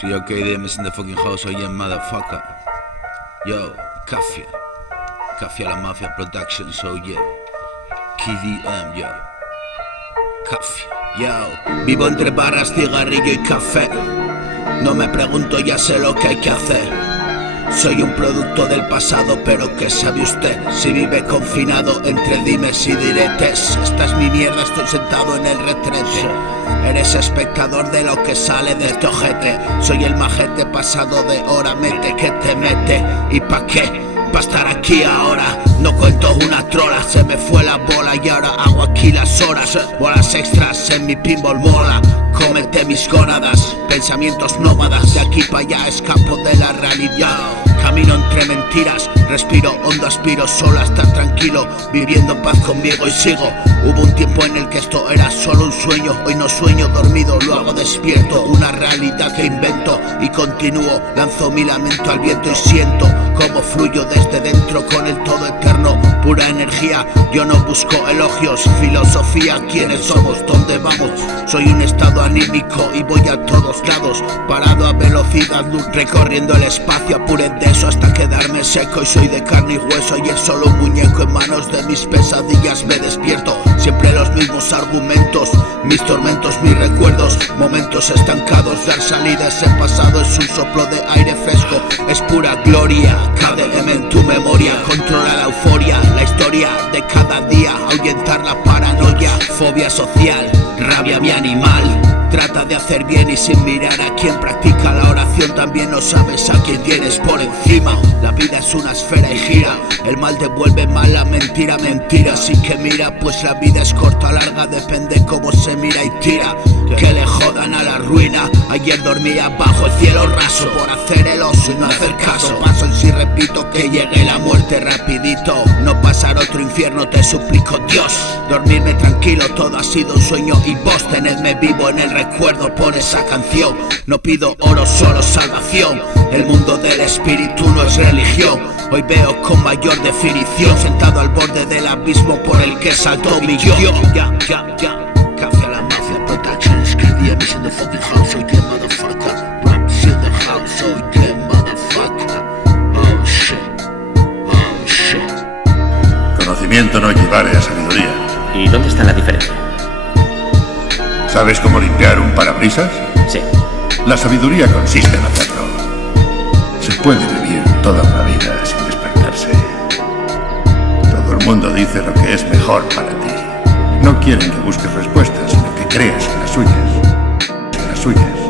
See, okay, them is in the fucking house, oh yeah, motherfucker. Yo, Cafia la Mafia Productions, oh yeah. KDM, yo. Cafia, yo. Vivo entre barras, cigarrillo y café. No me pregunto, ya sé lo que hay que hacer. Soy un producto del pasado, pero ¿qué sabe usted? Si vive confinado entre dimes y diretes. Esta es mi mierda, estoy sentado en el retrete. Eres espectador de lo que sale de este ojete. Soy el majete pasado de hora, mete que te mete. ¿Y pa' qué? Pa' estar aquí ahora. No cuento una trola, se me fue la bola y ahora hago aquí las horas. Bolas extras en mi pinball mola. Cómete mis gónadas, pensamientos nómadas. De aquí para allá escapo de la realidad. Camino entre mentiras, respiro hondo, aspiro solo a estar tranquilo, viviendo en paz conmigo y sigo. Hubo un tiempo en el que esto era solo un sueño. Hoy no sueño dormido, lo hago despierto. Una realidad que invento y continúo. Lanzo mi lamento al viento y siento cómo fluyo desde dentro con el todo eterno. Pura energía, yo no busco elogios. Filosofía, ¿quiénes somos? ¿Dónde vamos? Soy un estado anímico y voy a todos lados. Parado a velocidad, recorriendo el espacio a pure de eso hasta quedarme seco. Y soy de carne y hueso y es solo un muñeco en manos de mis pesadillas. Me despierto, siempre los mismos argumentos. Mis tormentos, mis recuerdos, momentos estancados. Dar salida a ese pasado es un soplo de aire fresco. Es pura gloria, KDM en tu memoria. Controla la euforia, la historia de cada día. Ahuyentar la paranoia, fobia social, rabia mi animal. Trata de hacer bien y sin mirar a quien practica la oración. También no sabes a quién tienes por encima. La vida es una esfera y gira. El mal devuelve mal, la mentira, mentira. Así que mira, pues la vida es corta o larga. Depende cómo se mira y tira. Que le jodan a la ruina. Ayer dormía bajo el cielo raso por hacer el oso y no hacer caso. Paso y si repito que llegue la muerte rapidito. No pasar otro infierno, te suplico Dios. Dormirme tranquilo, todo ha sido un sueño. Y vos tenedme vivo en el recuerdo por esa canción. No pido oro, solo salvación. El mundo del espíritu no es religión. Hoy veo con mayor definición. Sentado al borde del abismo por el que saltó mi yo. Cafia la Mafia Productions. KDM is in the fucking house, oh yeah motherfucker. Raps in the house, oh yeah motherfucker. Oh shit, oh shit. Conocimiento no equivale a sabiduría. ¿Y dónde está la diferencia? ¿Sabes cómo limpiar un parabrisas? Sí. La sabiduría consiste en hacerlo. Se puede vivir toda una vida sin despertarse. Todo el mundo dice lo que es mejor para ti. No quieren que busques respuestas, sino que creas en las suyas. En las suyas.